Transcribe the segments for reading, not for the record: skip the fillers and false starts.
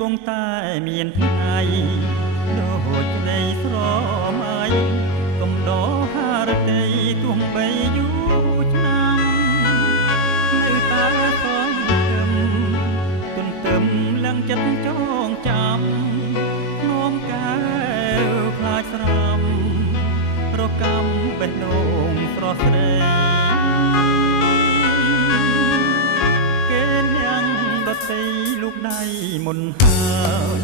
គង់តែមានថ្ងៃដូចដីស្រមៃកំដរហារតីទុំបីយូរឆ្នាំនៅតែសងគំទន្ទឹមឡើងចិត្តចងចាំនោមកែវខ្លាចស្រាំរកម្មបេះដូងស្រស់ស្រីគេនាងដតីលូកដៃមុនហើយ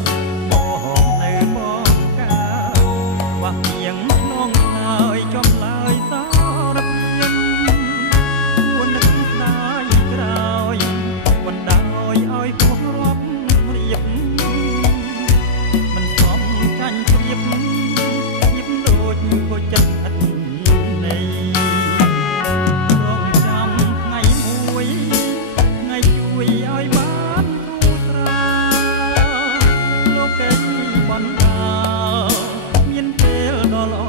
មកនៅបងកាវាក់ៀងឆ្លងហើយចំឡើយសារព្រៀងគួរនឹកស្ដាយក្រោយបណ្ដោយឲ្យពោះរាប់រៀបមិនសមចាញ់ព្រៀបញឹកដូចគួរចិត្តឥតន័យរងចាំថ្ងៃមួយថ្ងៃជួយឲ្យបានគ្រូស្រាលោកេបណ្ដាមានពេលដ៏ល្អ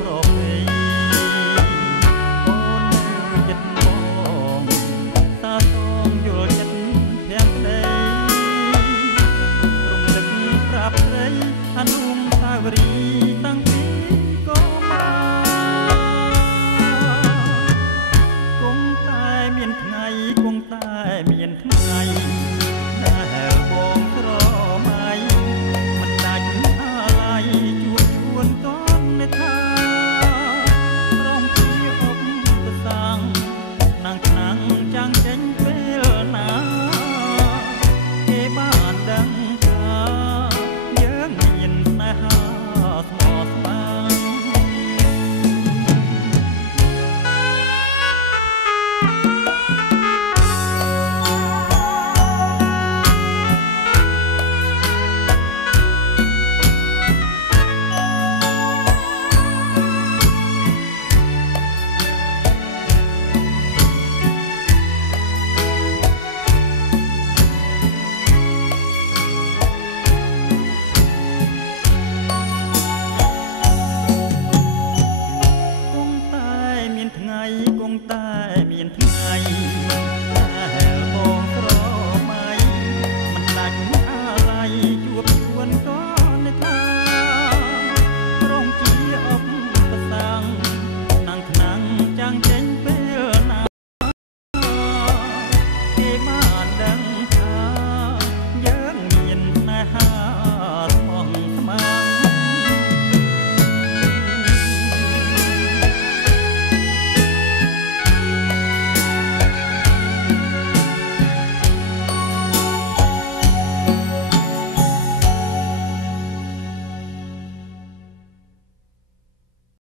ប្រពៃអូននៅចិត្តបងតាសងយល់ចិត្តទាំងប្តីរំលឹកប្រាប់ស្រីអនុស្សាវរីយ៍តាំងពីកុមារគង់តែមានថ្ងៃគង់តែមានថ្ងៃ